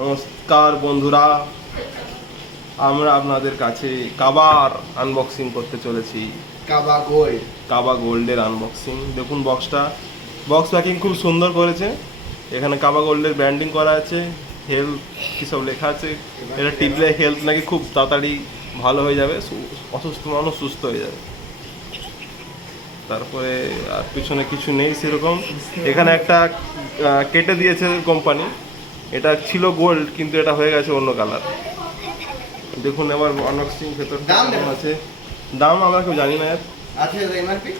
নমস্কার বন্ধুরা, আমরা আপনাদের কাছে কাবার আনবক্সিং করতে চলেছি। কাবা গোল্ডের আনবক্সিং। দেখুন বক্স প্যাকিং খুব সুন্দর করেছে। এখানে কাবা গোল্ডের ব্র্যান্ডিং করা আছে, হেলথ কী সব লেখা আছে। এটা টিপলে হেলথ নাকি খুব তাড়াতাড়ি ভালো হয়ে যাবে, অসুস্থ মানুষ সুস্থ হয়ে যাবে। তারপরে আর পিছনে কিছু নেই সেরকম। এখানে একটা কেটে দিয়েছে কোম্পানি, এটা ছিল গোল্ড কিন্তু এটা হয়ে গেছে অন্য কালার। দেখুন এবার আনবক্সিং ভেতর কেমন আছে। দাম আমরা কেউ জানি না, আছে এমআরপি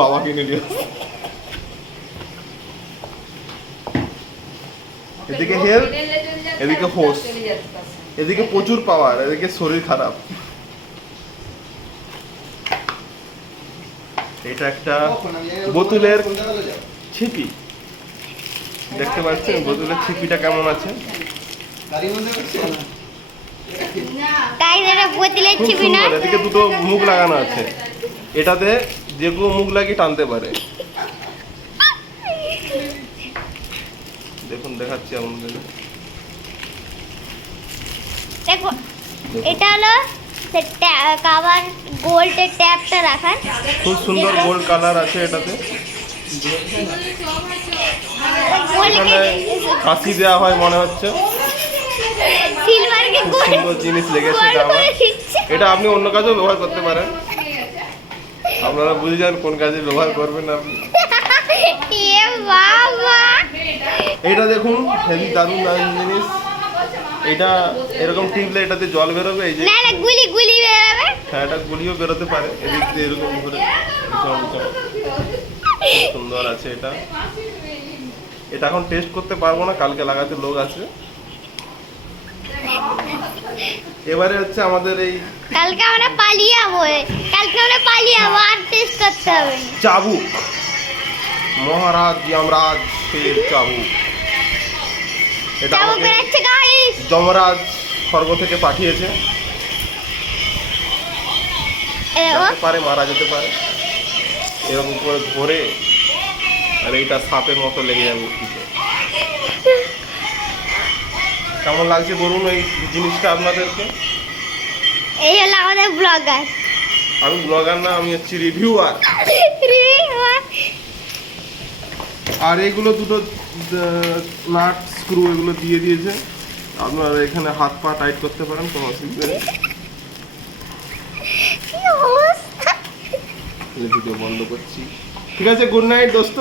বাবা কিনে নিয়ে। এদিকে হেলথ, এদিকে হোস, এদিকে প্রচুর পাওয়ার, এদিকে শরীর খারাপ। এটা একটা বোতলের ছিপি, দেখতে পাচ্ছেন বোতলের ছিপিটা কেমন আছে। এদিকে দুটো মুখ লাগানো আছে, এটাতে যে কোনো মুখ লাগিয়ে টানতে পারে। দেখুন দেখাচ্ছি আমাদের। দেখো এটা হলো কাবার গোল্ডের ট্যাপটা রাখার, খুব সুন্দর গোল্ড কালার আছে এটাতে। এখানে কাঁচি দেওয়া হয় মনে হচ্ছে, খুব সুন্দর জিনিস লেগেছে এটা আমার। এটা আপনি অন্য কাজেও ব্যবহার করতে পারেন, আপনারা বুঝে যান কোন কাজে ব্যবহার করবেন আপনি। এটা দেখুন হেভি দারুণ দারুণ জিনিস। এটা এরকম টিপলে এটাতে জল বেরোবে, এই যে গুলি বেরোবে। হ্যাঁ এটা গুলিও বেরোতে পারে, এদিক দিয়ে এরকম করে। সুন্দর আছে এটা। এটা এখন টেস্ট করতে পারবো না, কালকে লাগাতে লোক আছে। এবারে হচ্ছে আমাদের এই কালকে আমরা পালিয়ে যাবো আর টেস্ট করতে হবে। চাবুক, মহারাজ যমরাজ ফের চাবুক। এটা আমাকে যমরাজ স্বর্গ থেকে পাঠিয়েছে, পারে মারা যেতে পারে। এরকম করে ধরে আর এইটা সাপের মতো লেগে যাবে উঠিতে। কেমন লাগছে বলুন এই জিনিসটা আপনাদেরকে? এই হলো আমাদের ব্লগার। আমি ব্লগার না, আমি হচ্ছি রিভিউয়ার। আর এগুলো দুটো নাট স্ক্রু এগুলো দিয়ে দিয়েছে, আপনারা এখানে হাত পা টাইট করতে পারেন, কোনো অসুবিধা নেই। ভিডিও বন্ধ করছি, ঠিক আছে। গুড নাইট দোস্ত।